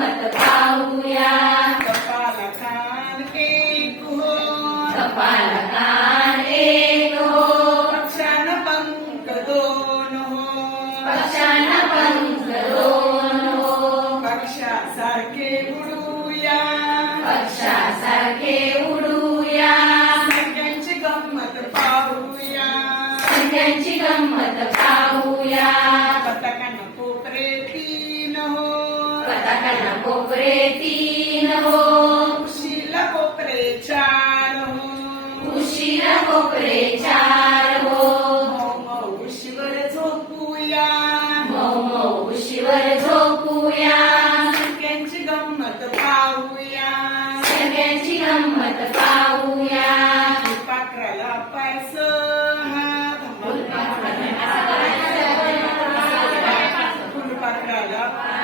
मत पाहूया कपाल खान एक हो कपाल एक हो पक्षान पंख दोन हो पक्षांना पंख दोन हो पक्षासारखे उडूया पक्षासारखे उडूया सगळ्यांची गंमत पाहूया. त्यांची गंमत पताकांना कोपरे तीन हो उशीला कोपरे चार हो कोपरे हो उशीवर झोपूया। उशीवर झोपूया। सगळ्यांची गंमत पाहूया। सगळ्यांची गंमत पाहूया। पाखराला पायस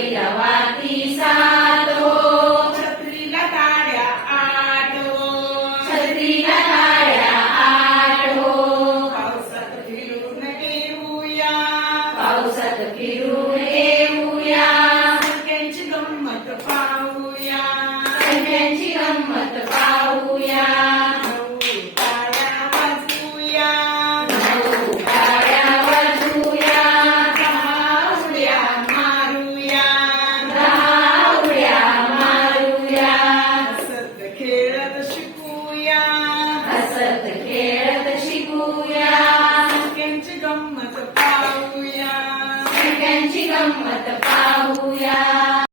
समईला वाती छत्रीला गाड्या आठ छत्रीला गाड्या आठ हो पावसात फिरून येऊया पावसात फिरून गंमत पाहूया.